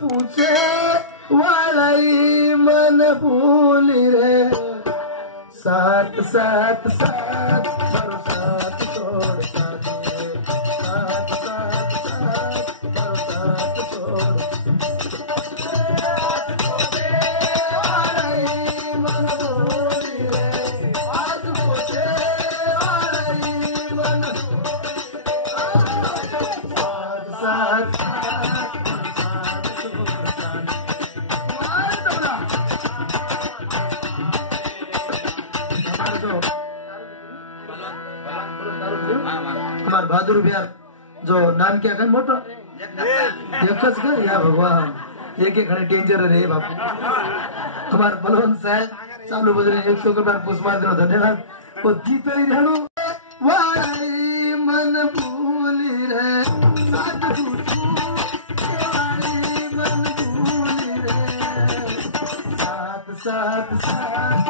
पूछे वालाई मन भूली रे साथ साथ साथ करो साथ छोड़ साथ साथ साथ साथ करो साथ छोड़ वालाई मन भूली रे आज पूछे वालाई मन साथ साथ हमारे बहादुर भैया जो नाम क्या कर मोटो एकच का या भगवान एक खड़े डेंजर रे बापू हमारे बलवंत साहब चालू बज रहे 100 रुपया पुष्प मार दो धन्यवाद वो जीतो ही रहू वाली मन भूली रे साथ वाली मन भूली रे साथ साथ साथ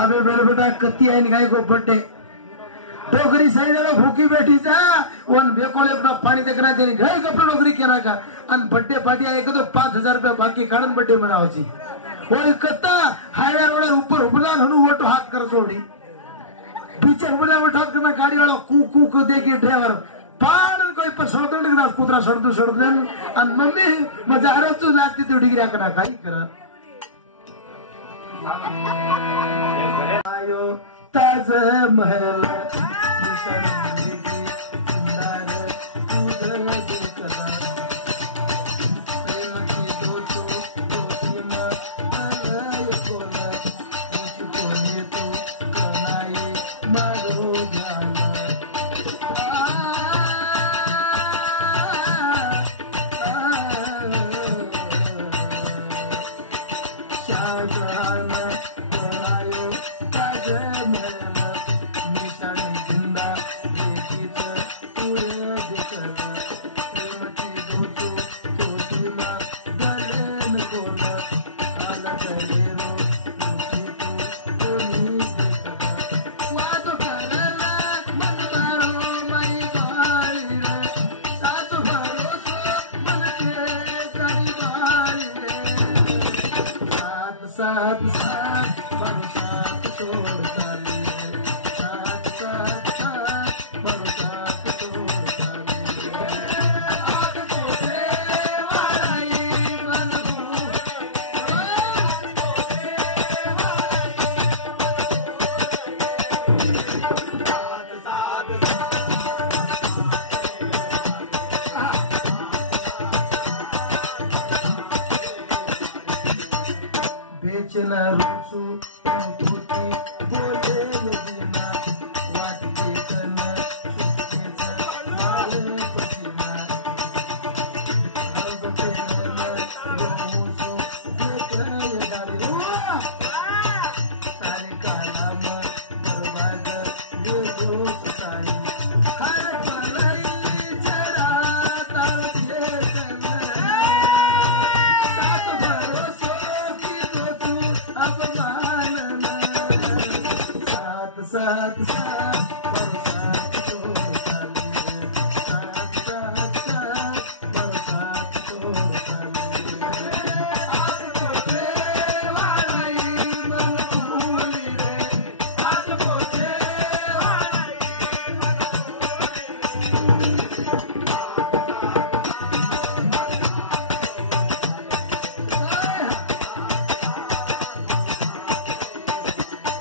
अबे मेरे बेटा कत्ती आई गाय को बर्थडे टोकरी सही जगह भूखी बैठी जा वन बेकोले अपना पानी देखना देनी गए कपड़े नौकरी केना का अन बर्थडे पार्टी आए तो 5,000 रुपया बाकी कारण बर्थडे मनाओ जी और कत्ता हाईवे रोड ऊपर उबलान हनु वो तो हाथ कर छोड़ी पीछे उबला वो हाथ करना गाड़ी वाला कू कू को देखिए ड्राइवर पान कोई पर सड़दंड के दास कुतरा सड़दन अन मम्मी मजा आ रहा लागती थी डिग्री करना काई करा आयो ताज महल साथ साथ बरसात छोड़ साली साथ साथ साथ बरसात छोड़ साली आज पोसे वाली मन बेचना रूसू भूती बोले लगिना वाटते करना सुखेचा माले पसीना अब तेरना रोसू देखय डाली तारे कालाम बर्बाद दे दो सारी हर पलाई जरा तार देखना साथ भरोसा अब मानना साथ साथ साथ बरसात छोड़ साली साथ साथ साथ बरसात छोड़ साली आज पोसे वाली मन भूली रे आज पोसे वाली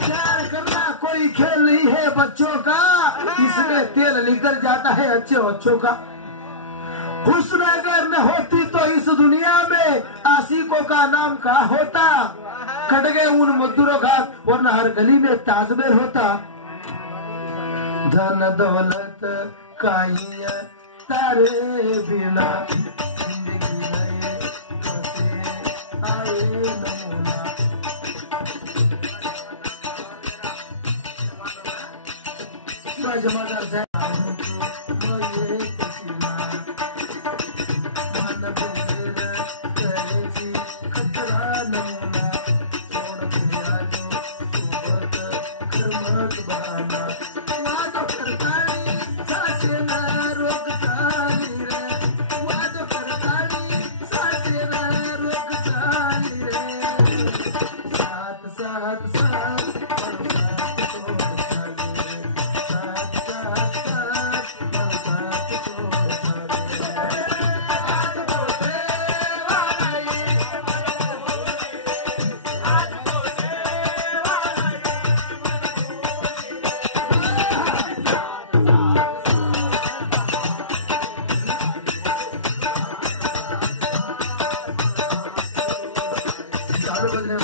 मन कोई खेल नहीं है बच्चों का इसमें तेल निकल जाता है अच्छे बच्चों का हुस्न अगर न होती तो इस दुनिया में आशिकों का नाम का होता कट गए उन मजदूरों का वरना हर गली में ताजमहल होता धन दौलत काइया तारे बिना जिंदगी में कृपा जमादार साहब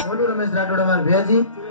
बोलू रमेश राठौड़ हमारे भैया जी।